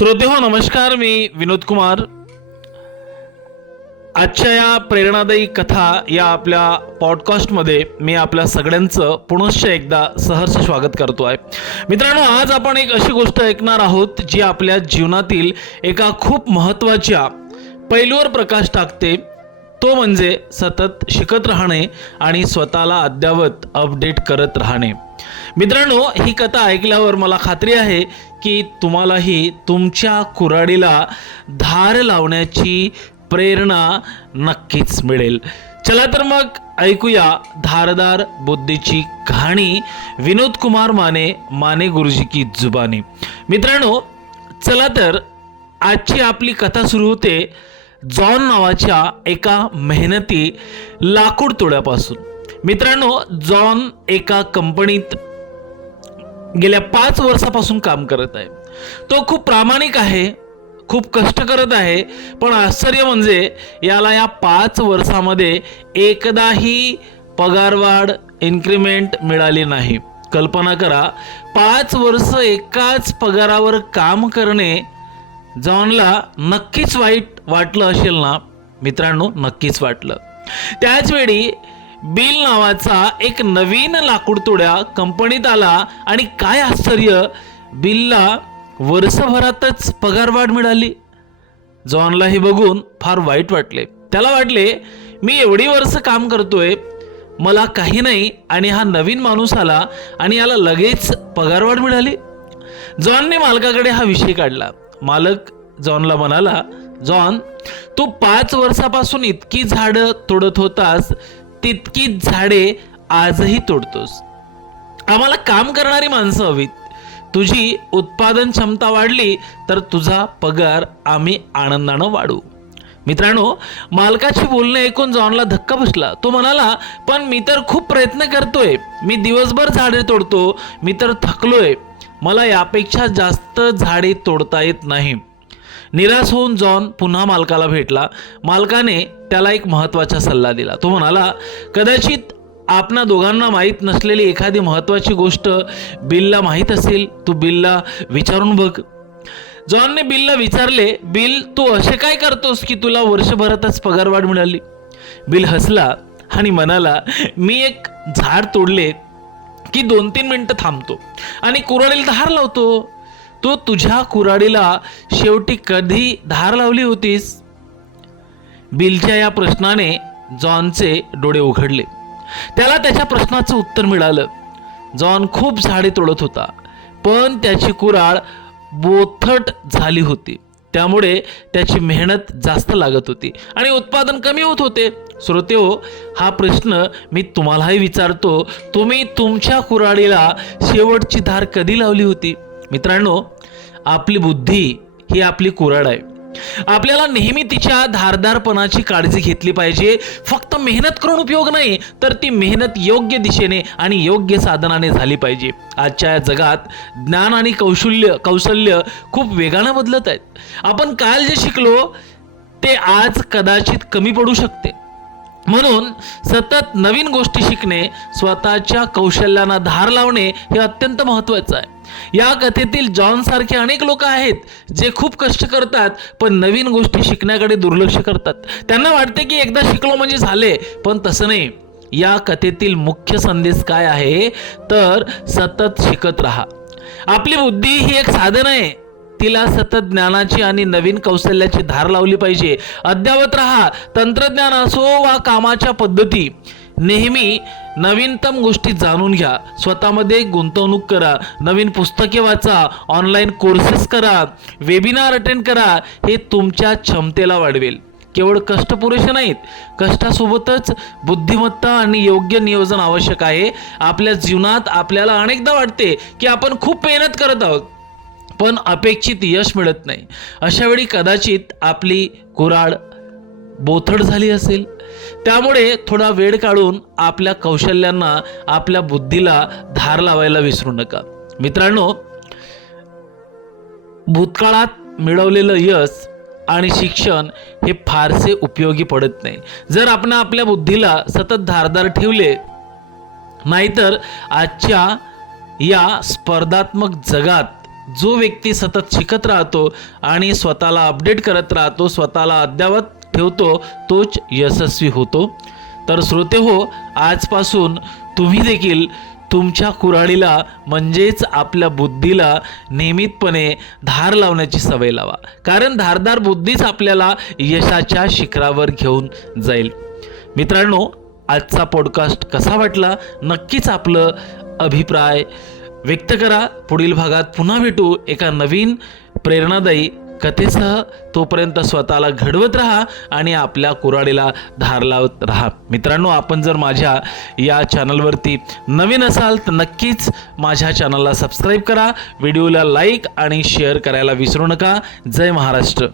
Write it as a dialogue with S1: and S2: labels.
S1: श्रोते हो नमस्कार मी विनोद कुमार. आजच्या या प्रेरणादायी कथा या आपल्या पॉडकास्टमध्ये मी आपल्या सगळ्यांचं पुनश्च एकदा सहर्ष स्वागत करतो आहे. मित्रांनो आज आपण एक अशी गोष्ट ऐकणार आहोत जी आपल्या जीवनातील एका खूप महत्त्वाच्या पैलूवर प्रकाश टाकते. तो म्हणजे सतत शिकत राहणे आणि स्वतःला अद्यावत अपडेट करत राहणे. मित्रांनो ही कथा ऐकल्यावर मला खात्री आहे की तुम्हालाही तुमच्या कुऱ्हाडीला धार लावण्याची प्रेरणा नक्कीच मिळेल. चला तर मग ऐकूया धारदार बुद्धीची कहाणी विनोद कुमार माने माने गुरुजी की जुबानी. मित्रांनो चला तर आजची आपली कथा सुरू होते जॉन नावाच्या एका मेहनती लाकूड तोड्यापासून. मित्रांनो जॉन एका कंपनीत गेल्या पाच वर्षापासून काम करत आहे. तो खूप प्रामाणिक आहे खूप कष्ट करत आहे पण आश्चर्य म्हणजे याला या पाच वर्षामध्ये एकदाही पगारवाढ इन्क्रिमेंट मिळाली नाही. कल्पना करा पाच वर्ष एकाच पगारावर काम करणे जॉनला नक्कीच वाईट वाटलं असेल ना मित्रांनो नक्कीच वाटलं. त्याचवेळी बिल नावाचा एक नवीन लाकूडतोड्या कंपनीत आला आणि काय आश्चर्य बिलला वर्षभरातच पगारवाढ मिळाली. जॉनला हे बघून फार वाईट वाटले. त्याला वाटले मी एवढी वर्ष काम करतोय मला काही नाही आणि हा नवीन माणूस आला आणि याला लगेच पगारवाढ मिळाली. जॉनने मालकाकडे हा विषय काढला. मालक जॉनला म्हणाला जॉन तू पाच वर्षापासून इतकी झाडं तोडत होतास तितकीच झाडे आजही तोडतोस. आम्हाला काम करणारी माणसं हवीत. तुझी उत्पादन क्षमता वाढली तर तुझा पगार आम्ही आनंदानं वाढू. मित्रांनो मालकाची बोलणं ऐकून जॉनला धक्का बसला. तो म्हणाला पण मी तर खूप प्रयत्न करतोय. मी दिवसभर झाडे तोडतो मी तर थकलोय. मला यापेक्षा जास्त झाडे तोडता येत नाही. निराश होऊन जॉन पुन्हा मालकाला भेटला. मालकाने त्याला एक महत्त्वाचा सल्ला दिला. तो म्हणाला कदाचित आपणा दोघांना माहीत नसलेली एखादी महत्त्वाची गोष्ट बिलला माहीत असेल तू बिलला विचारून बघ. जॉनने बिलला विचारले बिल तू असे काय करतोस की तुला वर्षभरातच पगारवाढ मिळाली? बिल हसला आणि म्हणाला मी एक झाड तोडले की दोन तीन मिनटं थांबतो. आणि कुऱ्हाडीला धार लावतो. तो तुझ्या कुऱ्हाडीला शेवटी कधी धार लावली होतीस? बिलच्या या प्रश्नाने जॉनचे डोळे उघडले. त्याला त्याच्या प्रश्नाचं उत्तर मिळालं. जॉन खूप झाडे तोडत होता. पण त्याची कुऱ्हाड बोथट झाली होती. त्यामुळे त्याची मेहनत जास्त लागत होती. आणि उत्पादन कमी होत होते. श्रोते हो हा प्रश्न मी तुम्हालाही विचारतो. तुम्ही तुमच्या कुऱ्हाडीला शेवटची धार कधी लावली होती? मित्रांनो आपली बुद्धी ही आपली कुऱ्हाड आहे. आपल्याला नेहमी तिच्या धारदारपणाची काळजी घेतली पाहिजे. फक्त मेहनत करून उपयोग नाही तर ती मेहनत योग्य दिशेने आणि योग्य साधनाने झाली पाहिजे. आजच्या या जगात ज्ञान आणि कौशल्य कौशल्य खूप वेगानं बदलत आहेत. आपण काल जे शिकलो ते आज कदाचित कमी पडू शकते. म्हणून सतत नवीन गोष्टी शिकणे स्वतःच्या कौशल्यांना धार लावणे हे अत्यंत महत्त्वाचं आहे. या कथेतील जॉन सारखे अनेक लोक आहेत जे खूप कष्ट करतात पण नवीन गोष्टी शिकण्याकडे दुर्लक्ष करतात. त्यांना वाटते की एकदा शिकलो म्हणजे झाले पण तसं नाही. या कथेतील मुख्य संदेश काय आहे? तर सतत शिकत राहा. आपली बुद्धी ही एक साधन आहे. तिला सतत ज्ञानाची आणि नवीन कौशल्याची धार लावली पाहिजे. अद्यावत राहा तंत्रज्ञान असो वा कामाच्या पद्धती नेहमी नवीनतम गोष्टी जाणून घ्या. स्वतःमध्ये गुंतवणूक करा नवीन पुस्तके वाचा ऑनलाईन कोर्सेस करा वेबिनार अटेंड करा हे तुमच्या क्षमतेला वाढवेल. केवळ कष्ट पुरेसे नाहीत कष्टासोबतच बुद्धिमत्ता आणि योग्य नियोजन आवश्यक आहे. आपल्या जीवनात आपल्याला अनेकदा वाटते की आपण खूप मेहनत करत आहोत. पण अपेक्षित यश मिळत नाही. अशावेळी कदाचित आपली कुऱ्हाड बोथड झाली असेल. त्यामुळे थोडा वेळ काढून आपल्या कौशल्यांना आपल्या बुद्धीला धार लावायला विसरू नका. मित्रांनो भूतकाळात मिळवलेलं यश आणि शिक्षण हे फारसे उपयोगी पडत नाही. जर आपण आपल्या बुद्धीला सतत धारदार ठेवले नाहीतर आजच्या या स्पर्धात्मक जगात जो व्यक्ती सतत शिकत राहतो आणि स्वतःला अपडेट करत राहतो स्वतःला अद्ययावत ठेवतो तोच यशस्वी होतो. तर श्रोते हो आजपासून तुम्ही देखील तुमच्या कुऱ्हाडीला म्हणजेच आपल्या बुद्धीला नियमितपणे धार लावण्याची सवय लावा. कारण धारदार बुद्धीच आपल्याला यशाच्या शिखरावर घेऊन जाईल. मित्रांनो आजचा पॉडकास्ट कसा वाटला? नक्कीच आपलं अभिप्राय व्यक्त करा. पुढील भागात पुन्हा भेटू एका नवीन प्रेरणादायी कथेसह. तोपर्यंत स्वतःला घडवत राहा आणि आपल्या कुऱ्हाडीला धार लावत राहा. मित्रांनो आपण जर माझ्या या चॅनलवरती नवीन असाल तर नक्कीच माझ्या चॅनलला सबस्क्राईब करा. व्हिडिओला लाईक आणि शेअर करायला विसरू नका. जय महाराष्ट्र.